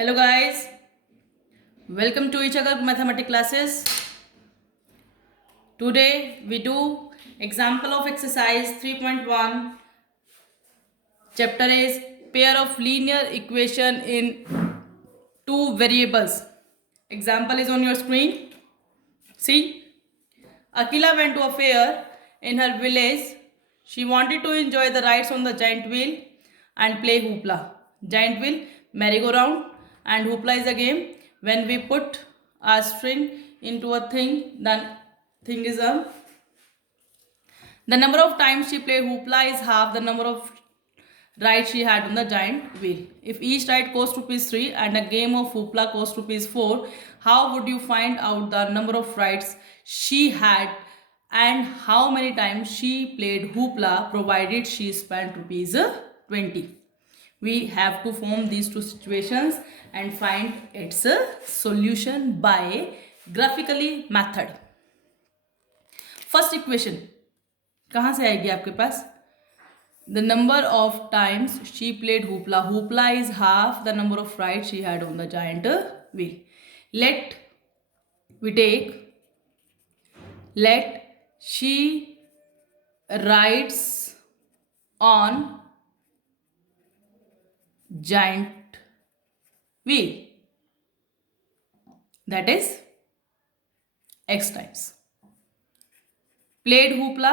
Hello guys, welcome to each other mathematics classes. Today we do example of exercise 3.1. Chapter is pair of linear equation in two variables. Example is on your screen. See, Akila went to a fair in her village. She wanted to enjoy the rides on the giant wheel and play hoopla. Giant wheel, merry-go-round, and hoopla is a game when we put a string into a thing, then thing is a. The number of times she played hoopla is half the number of rides she had on the giant wheel. If each ride cost ₹3 and a game of hoopla cost ₹4, how would you find out the number of rides she had and how many times she played hoopla provided she spent ₹20? We have to form these two situations and find its solution by graphically method. First equation कहाँ से आएगी आपके पास? The number of times she played hoopla. Hoopla is half the number of rides she had on the giant wheel. Let she rides on giant wheel. That is x times. Played hoopla.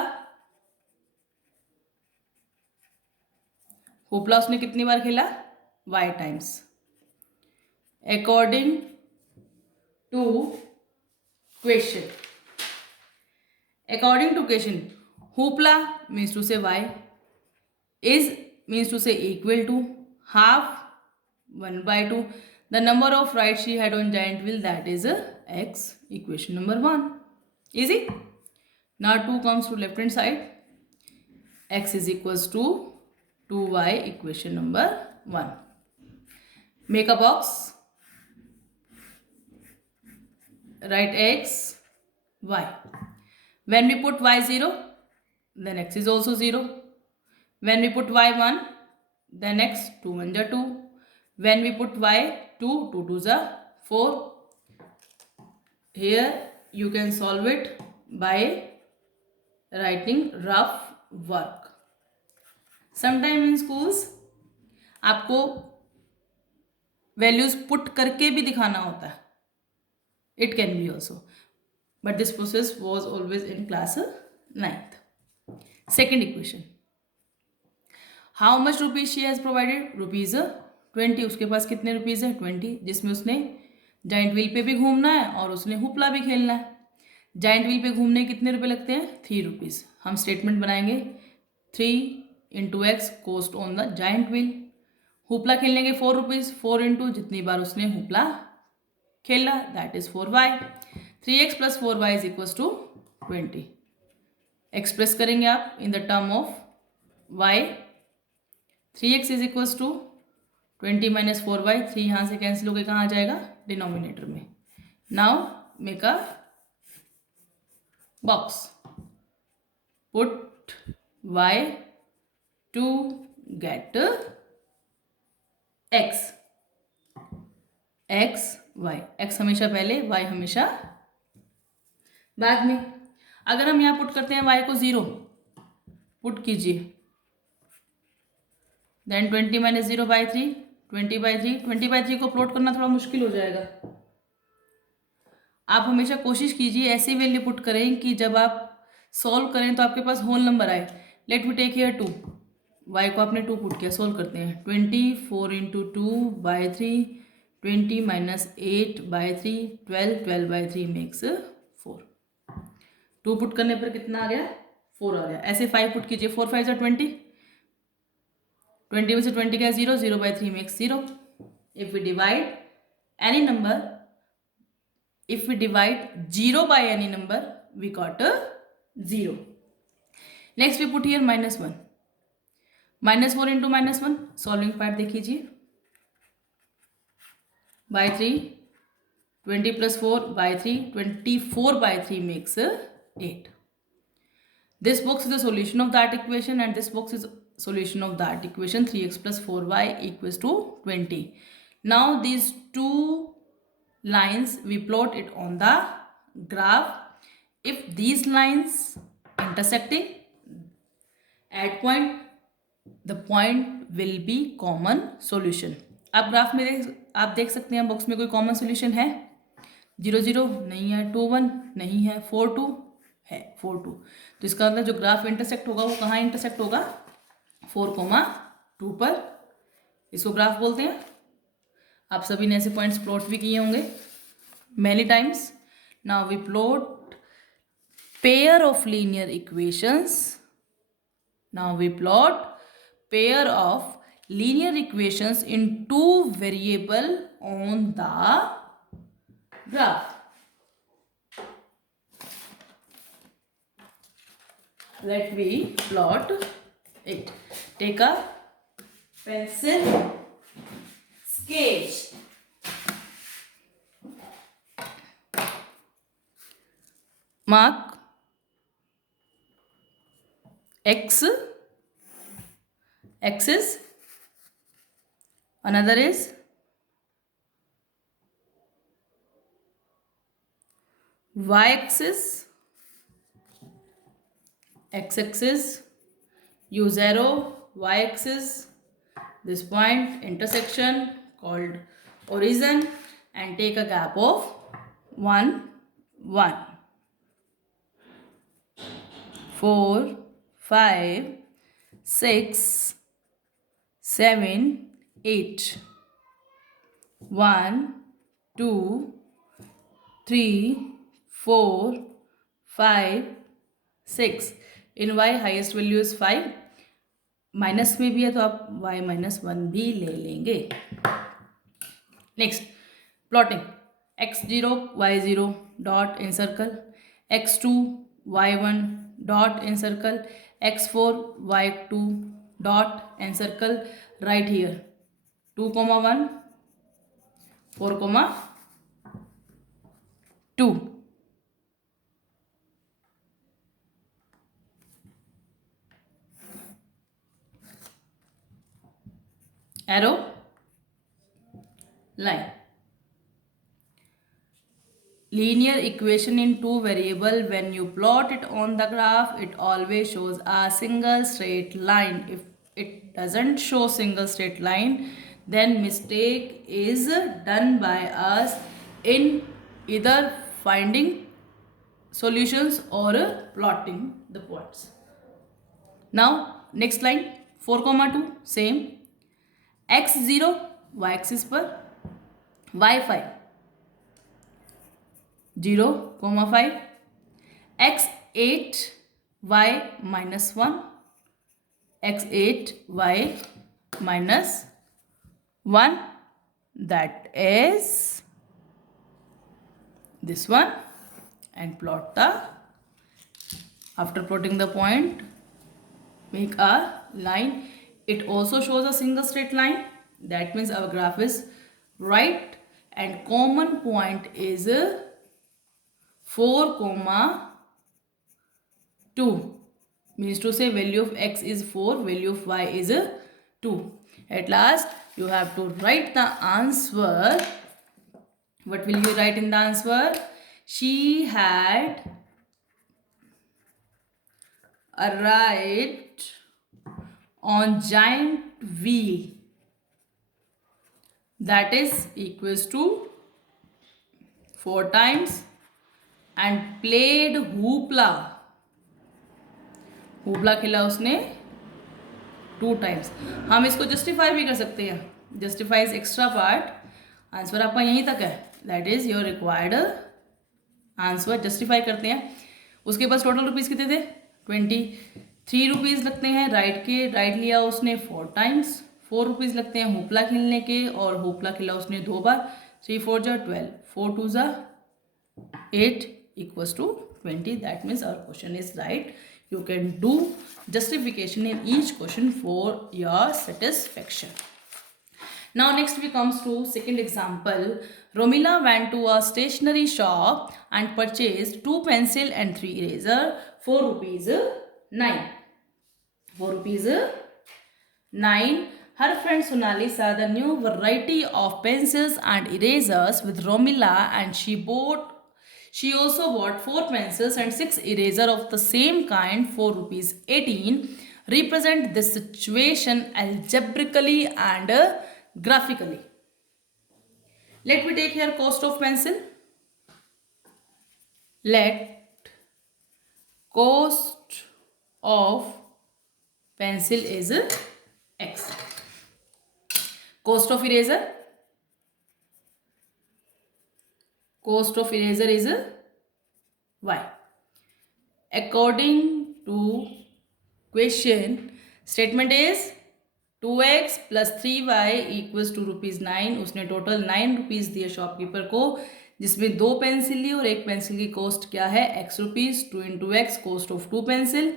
होपला उसने कितनी बार खेला? y times. According to question होपला means to say y, is means to say equal to, half 1/2. The number of rides she had on giant wheel, that is x. Equation number 1. Easy. Now 2 comes to left hand side. X is equals to 2y. Equation number 1. Make a box. Write x, y. When we put y 0, then x is also 0. When we put y 1, then x 2 1 is 2. When we put y 2, 2 2 is 4. Here you can solve it by writing rough work. Sometime in schools आपको values put करके भी दिखाना होता है. It can be also, but this process was always in class 9th. Second equation, how much rupees she has provided? ₹20. उसके पास कितने रुपीज है? 20, जिसमें उसने जाइंट व्हील पे भी घूमना है और उसने हुपला भी खेलना है. जाइंट व्हील पे घूमने कितने रुपए लगते हैं? ₹3. हम स्टेटमेंट बनाएंगे 3 into x cost on the giant wheel. Hoopla खेलने के ₹4. 4 into जितनी बार उसने हुपला खेला, that is 4y. 3x plus 4y is equals to 20. एक्सप्रेस करेंगे आप इन the term of y. 3x is equals to 20 minus 4y. 3 यहाँ से कैंसिल होकर कहाँ आ जाएगा? डिनोमिनेटर में. Now make a box. Put y to get x. y. x हमेशा पहले, y हमेशा बाद में. अगर हम यहाँ पुट करते हैं y को 0, पुट कीजिए, देन 20 माइनस 0/3, 20/3. 20/3 को प्लॉट करना थोड़ा मुश्किल हो जाएगा. आप हमेशा कोशिश कीजिए ऐसी वैल्यू पुट करें कि जब आप सॉल्व करें तो आपके पास होल नंबर आए. Let we take here 2. y को आपने 2 पुट किया, सोल्व करते हैं. 24 into 2/3, 20 minus 8/3, 12, 12/3 makes 4. 2 पुट करने पर कितना आ गया? 4 आ गया. ऐसे 5 पुट कीजिए, 4 5 are 20. 20 में से 20 का 0, 0/3 makes 0. If we divide 0 by any number, we got a 0. Next we put here -1. -4 into -1, सॉल्विंग पार्ट देखिए. by 3, 20 plus 4/3, 24/3 makes 8. This box is the solution of that equation and this box is solution of that equation. 3x plus 4y equals to 20. Now these two lines, we plot it on the graph. If these lines intersecting at point, the point will be common solution. आप ग्राफ में आप देख सकते हैं बॉक्स में कोई common solution है? 0 0 नहीं है, 2 1 नहीं है, 4 2 है, 4 2। तो इसका मतलब जो ग्राफ इंटरसेक्ट होगा वो कहाँ इंटरसेक्ट होगा? 4, 2 पर। इसको ग्राफ बोलते हैं। आप सभी ने ऐसे पॉइंट्स प्लॉट भी किए होंगे many times. Now we plot pair of linear equations. Now we plot pair of linear equations in two variable on the graph. Let me plot it. Take a pencil, sketch. Mark x axis, another is y axis, x axis, use arrow, y axis, this point intersection called origin, and take a gap of 1 1 4 5 6 7 8 1 2 3 4 5 6। In y highest value is 5। माइनस में भी है तो आप y-1 भी ले लेंगे। Next plotting x0 y0 dot in circle, x2 y1 dot encircle, x4 y2 dot encircle right here 2, 1 4, 2। arrow line। Linear equation in two variable, when you plot it on the graph, it always shows a single straight line. If it doesn't show single straight line, then mistake is done by us in either finding solutions or plotting the points. Now next line 4, 2 same, x0 y axis पर, y5 0, 5, x8 y-1, x8 y-1, that is this one, and plot the, after plotting the point, make a line. It also shows a single straight line, that means our graph is right, and common point is 4, 2, means to say value of x is 4, value of y is 2. At last you have to write the answer. What will you write in the answer? She had arrived on giant wheel, that is equals to 4 times, and played hoopla, होपला खेला उसने 2 टाइम्स। हम इसको जस्टिफाई भी कर सकते हैं, justifies extra part. Answer आपका यहीं तक है, that is your required answer. Justify करते हैं। उसके पास टोटल रुपीज़ कितने थे? 23 रुपीज़ लगते हैं राइट के, राइट लिया उसने 4 टाइम्स। 4 रुपीज़ लगते हैं होपला खेलने के, और होपला खेला उसने 2 बार। 3 4 जा 12, 4 2 जा 8 equals to 20. That means our question is right. You can do justification in each question for your satisfaction. Now next we comes to second example. Romila went to a stationery shop and purchased 2 pencil and 3 eraser for rupees 9. For rupees 9. Her friend Sonali saw the new variety of pencils and erasers with Romila, and she also bought 4 pencils and 6 erasers of the same kind for rupees 18. Represent this situation algebraically and graphically. Let me take here cost of pencil. Let cost of pencil is X. Cost of eraser. Cost of eraser is Y. According to question, statement is 2x plus 3y equals to ₹9. उसने टोटल 9 रुपीज़ दिए शॉपकीपर को, जिसमें 2 पेंसिल ली और 1 पेंसिल की कॉस्ट क्या है x rupees. 2 into x cost of 2 pencil,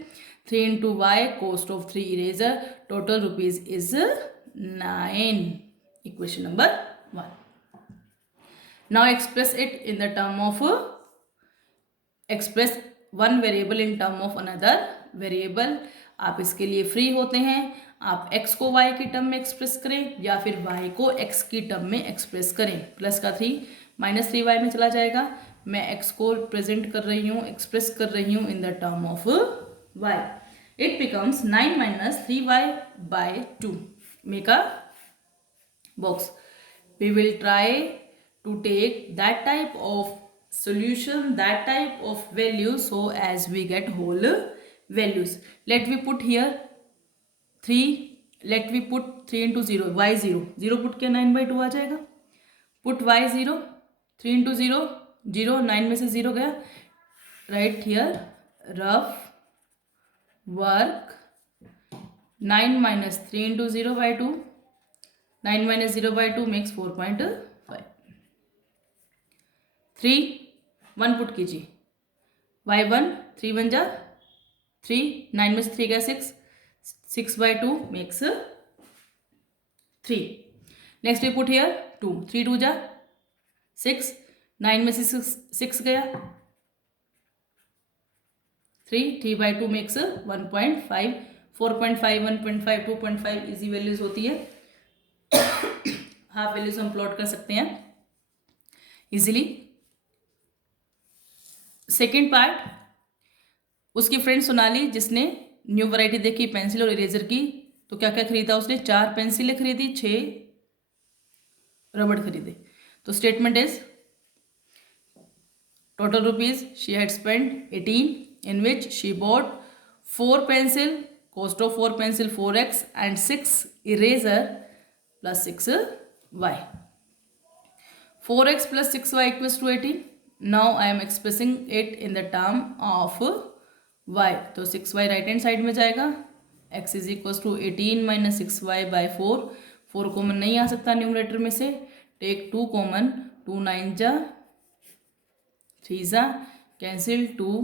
3 into y cost of 3 eraser, total rupees is 9. Equation number 1. Now express it in the term of express one variable in term of another variable. आप इसके लिए फ्री होते हैं. आप x को y की टर्म में एक्सप्रेस करें या फिर y को x की टर्म में एक्सप्रेस करें. प्लस का 3 माइनस 3y में चला जाएगा. मैं x को प्रेजेंट कर रही हूँ, एक्सप्रेस कर रही हूँ in the term of y. It becomes 9 minus 3y by 2. Make a box. We will try to take that type of solution, that type of value, so as we get whole values. Let me put here 3. Let me put 3 into 0, y 0. 0 put किया 9/2 आ जाएगा. Put y 0. 3 into 0, 0. 9 में से 0 गया. Right here rough work. 9 minus 3 into 0/2. 9 minus 0/2 makes 4.5. 3 1 पुट कीजिए. y1 3 1 जा 3. 9 में से 3 गया 6. 6/2 makes 3. Next we put here 2. 3 2 जा 6. 9 में से 6 गया 3. 3/2 makes 1.5. 4.5 1.5 2.5 इजी वैल्यूज होती है. हाफ वैल्यूज हम प्लॉट कर सकते हैं इजीली. सेकेंड पार्ट, उसकी फ्रेंड सोनाली जिसने न्यू वैरायटी देखी पेंसिल और इरेजर की, तो क्या क्या खरीदा उसने. 4 पेंसिलें खरीदी, 6 रबड़ खरीदे. तो statement is total rupees she had spend 18, in which she bought 4 pencil, cost of 4 pencil 4x and 6 eraser plus 6y. 4x plus 6y equals to 18. Now I am expressing it in the term of y. तो 6y right hand side में जाएगा. x is equals to 18 minus 6y by 4. 4 कॉमन नहीं आ सकता न्यूमरेटर में से. टेक 2 कॉमन. 2 9 जा 3 जा कैंसिल. 2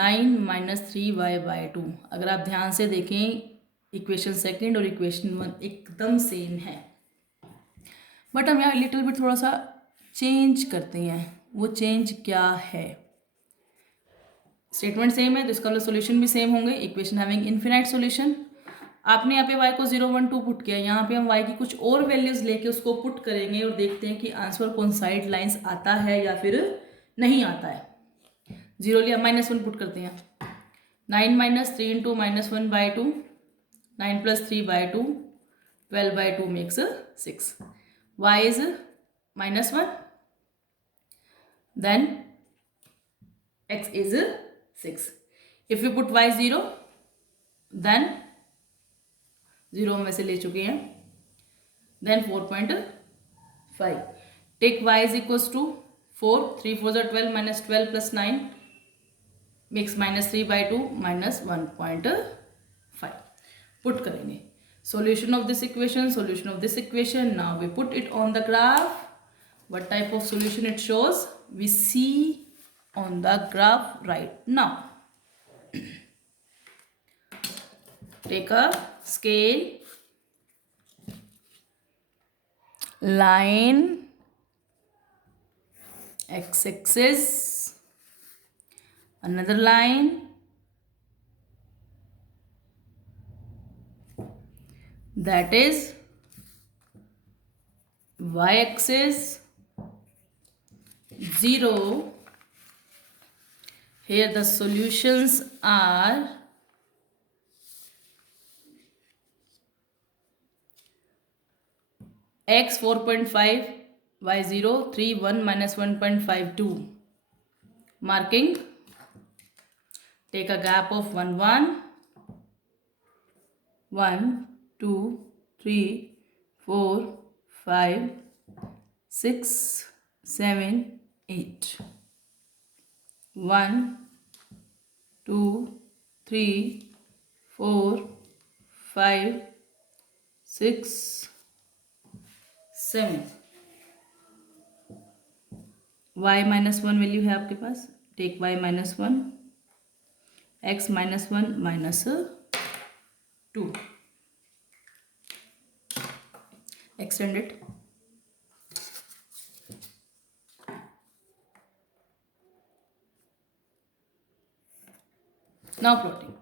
9 minus 3y by 2. अगर आप ध्यान से देखें इक्वेशन सेकेंड और इक्वेशन 1 एकदम सेम है, बट हम यहाँ लिटिल बिट थोड़ा सा चेंज करते हैं. वो चेंज क्या है. स्टेटमेंट सेम है तो इसका सॉल्यूशन भी सेम होंगे. Equation having infinite solution. आपने यहाँ पे y को 0 1 2 पुट किया, यहाँ पे हम y की कुछ और वैल्यूज लेके उसको पुट करेंगे और देखते हैं कि आंसर कोइंसाइड लाइंस आता है या फिर नहीं आता है. 0 लिया, -1 पुट करते हैं. 9 माइनस 3 इंटू -1/2. 9 plus 3/2, 12/2 makes 6. Y is -1. Then x is 6. If we put y 0, then 0 में से ले चुके हैं. Then 4.5. Take y is equals to 4. 3 4 are 12 minus 12 plus 9 makes -3/2 minus 1.5. पुट करेंगे. Solution of this equation, solution of this equation. Now we put it on the graph. What type of solution it shows we see on the graph right now. Take a scale, line, x axis, another line, that is y-axis 0. Here the solutions are x 4.5, y 0, 3, 1, minus 1.52. Marking, take a gap of 1, 1, 1, 2, 3, 4, 5, 6, 7, 8. 1, 2, 3, 4, 5, 6, 7. y minus 1 value है आपके पास, take y minus 1, x minus 1 minus 2. Extend it. Now plotting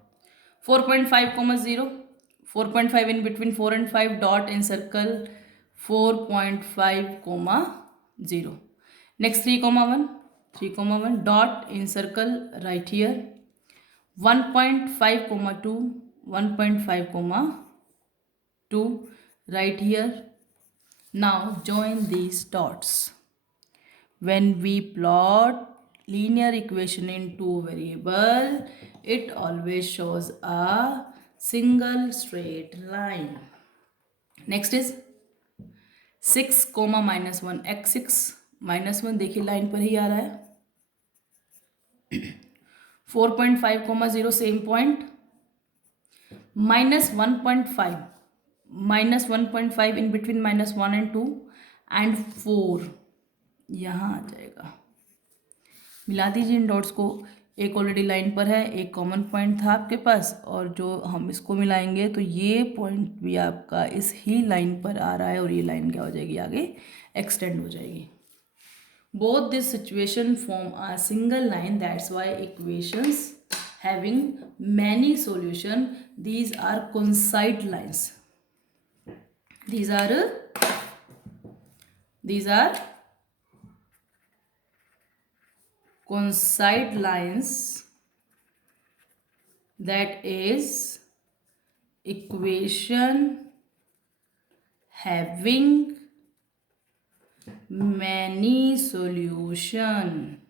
4.5, 0, 4.5 in between 4 and 5, dot in circle 4.5, 0. Next 3, 1, 3, 1, dot in circle right here 1.5, 2, 1.5, 2 right here. Now join these dots. When we plot linear equation in two variable, it always shows a single straight line. Next is 6, minus 1, x6 minus 1, देखिए लाइन पर ही आ रहा है. 4.5, 0, same point, minus 1.5, minus 1.5 in between minus 1 and 2 and 4 यहाँ आ जाएगा. मिला दीजिए इन डॉट्स को. एक ऑलरेडी लाइन पर है, एक कॉमन पॉइंट था आपके पास, और जो हम इसको मिलाएंगे तो ये पॉइंट भी आपका इस ही लाइन पर आ रहा है, और ये लाइन क्या हो जाएगी, आगे एक्सटेंड हो जाएगी. Both this situation form a single line, that's why equations having many solution, these are coincide lines. These are coincide lines, that is equation having many solution.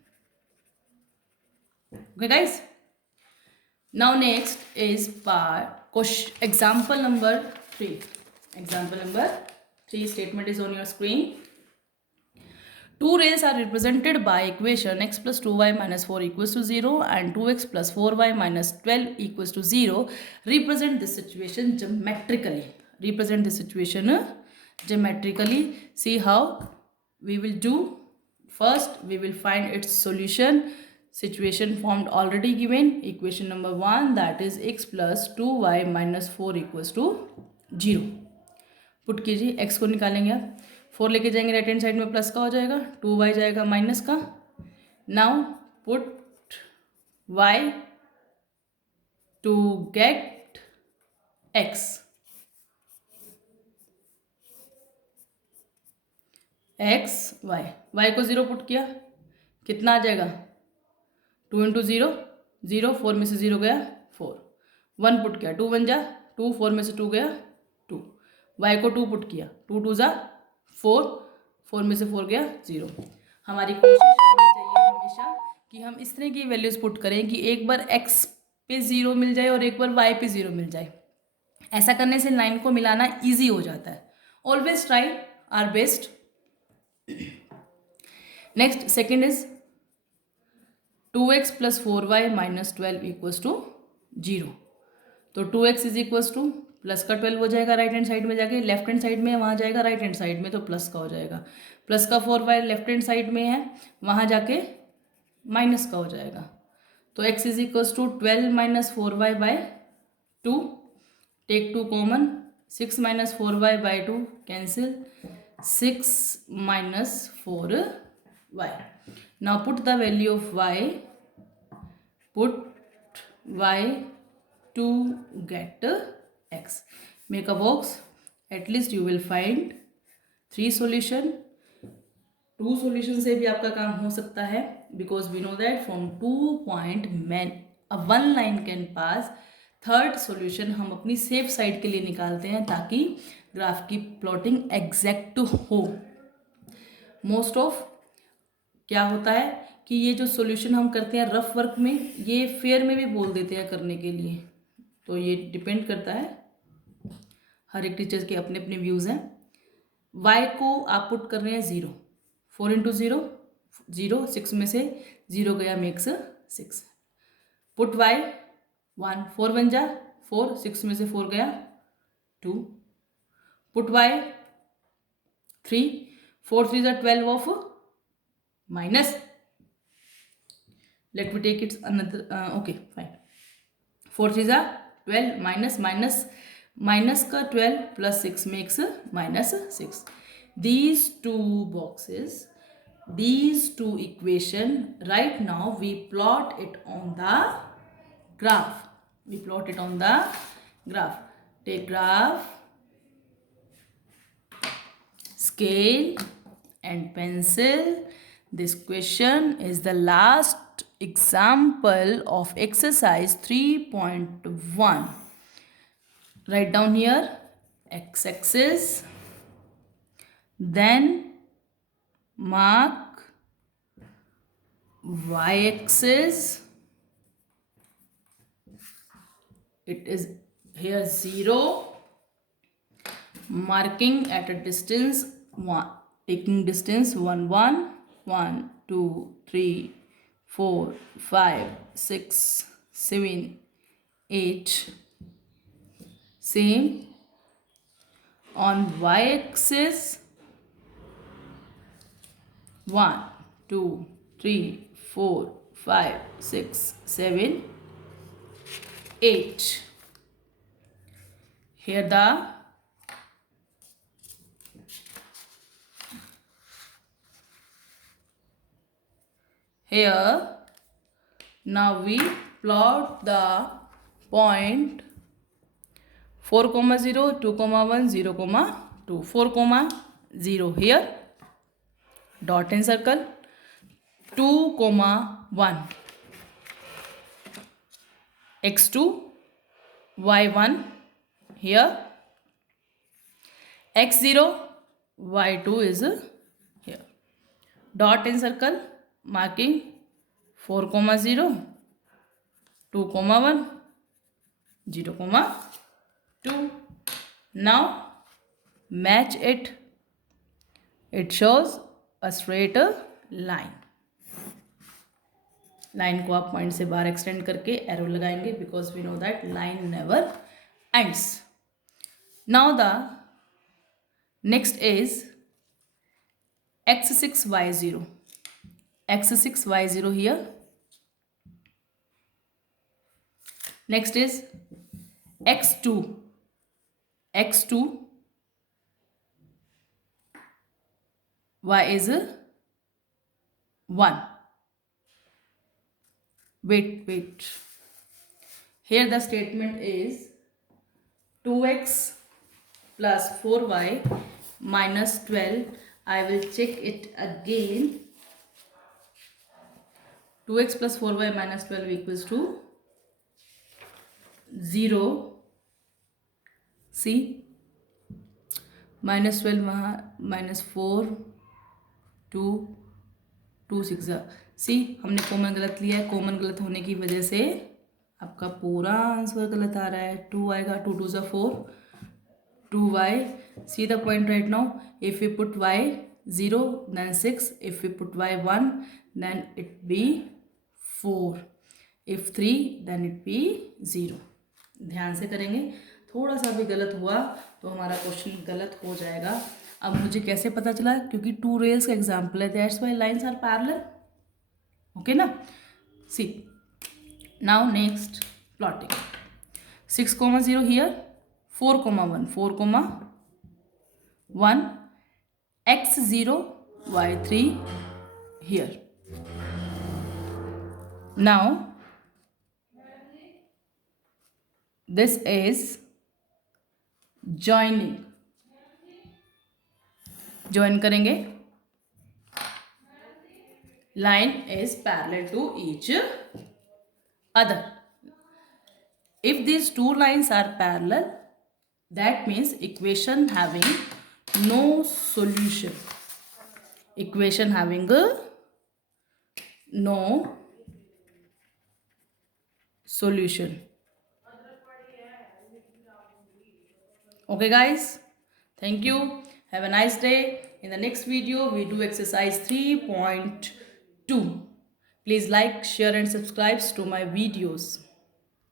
Okay guys, now next is example number 3. Example number 3 statement is on your screen. Two rays are represented by equation x plus 2y minus 4 equals to 0 and 2x plus 4y minus 12 equals to 0. Represent this situation geometrically. Represent this situation geometrically. See how we will do. First we will find its solution. Situation formed already given. Equation number 1, that is x plus 2y minus 4 equals to 0. Put कीजिए, x को निकालेंगे आप, 4 लेके जाएंगे right hand side में, plus का हो जाएगा, 2y जाएगा माइनस का. Now put y to get x. x y को 0 पुट किया, कितना आ जाएगा, 2 इंटू 0, 0, 4 में से 0 गया 4. 1 पुट किया, 2 1 जा 2, 4 में से 2 गया 2. y को 2 पुट किया, 2 2 जा 4, 4 में से 4 गया 0. हमारी कोशिश होनी चाहिए हमेशा कि हम इस तरह की वैल्यूज़ पुट करें कि एक बार x पे 0 मिल जाए और एक बार y पे 0 मिल जाए. ऐसा करने से लाइन को मिलाना ईजी हो जाता है. Always try our best. Next second is 2x plus 4y minus 12 equals to 0. तो 2x is equals two plus का 12 हो जाएगा राइट हैंड साइड में जाके, लेफ्ट हैंड साइड में वहाँ जाएगा राइट हैंड साइड में, तो प्लस का हो जाएगा. प्लस का 4y लेफ्ट हैंड साइड में है, वहाँ जाके माइनस का हो जाएगा. तो x is equals to 12 minus 4y by 2. Take 2 common, 6 minus 4y by 2 cancel, 6 minus 4y. Now put the value of y, put y to get x. Make a box, at least you will find 3 solution, 2 solution से भी आपका काम हो सकता है, because we know that from 2 point one line can pass. Third solution हम अपनी safe side के लिए निकालते हैं ताकि ग्राफ की प्लॉटिंग एग्जैक्ट हो। मोस्ट ऑफ क्या होता है कि ये जो सॉल्यूशन हम करते हैं रफ वर्क में, ये फेयर में भी बोल देते हैं करने के लिए, तो ये डिपेंड करता है, हर एक टीचर के अपने अपने व्यूज़ हैं। y को आप पुट कर रहे हैं 0, 4 इंटू 0 0, 6 में से 0 गया मेक्स 6, पुट y 1, 4 बन जा 4, 6 में से 4 गया 2, पुट y 3, 4 3 is 12 of minus, let me take it another okay fine, 4 3 is 12 minus का 12 plus 6 makes minus 6. These two boxes, these two equation, right now we plot it on the graph. We plot it on the graph. Take graph, scale and pencil. This question is the last example of exercise 3.1. Write down here x-axis, then mark y-axis. It is here 0, marking at a distance 1, taking distance 1 1 1 2 3 4 5 6 7 8. Same on y-axis 1 2 3 4 5 6 7 8. Here now we plot the point 4, 0, 2, 1, 0, 2, 4, 0 here, dot and circle, 2, 1, x2, y1 here, x0, y2 is here, dot and circle, marking 4, 0, 2, 1, 0, 2. Now match it. It shows a straight line. Line को आप point से बाहर extend करके arrow लगाएंगे, because we know that line never ends. Now the next is x6 y0. x6 y0 here. Next is x2 y is 1. Wait. Here the statement is 2x plus 4y minus 12. I will check it again. 2x plus 4y minus 12 equals to 0. See, minus 12 वहाँ, minus 4 2 6. सी हमने कॉमन गलत लिया है. कॉमन गलत होने की वजह से आपका पूरा आंसर गलत आ रहा है. 2 आएगा, 2 2 ज़ा 4, 2y. See the point right now. If you put y 0 then 6, if we put y 1 then it be 4, if 3 then it be 0. ध्यान से करेंगे. थोड़ा सा भी गलत हुआ तो हमारा क्वेश्चन गलत हो जाएगा. अब मुझे कैसे पता चला? क्योंकि 2 रेल्स का एग्जाम्पल है, that's why lines are parallel. Okay ना. See now next plotting. 6, 0 here, 4, 1, 4, 1, x0 y3 here. Now this is joining. Join करेंगे. Line is parallel to each other. If these two lines are parallel, that means equation having no solution. Equation having no solution. Okay guys, thank you. Have a nice day. In the next video we do exercise 3.2. Please like, share and subscribe to my videos.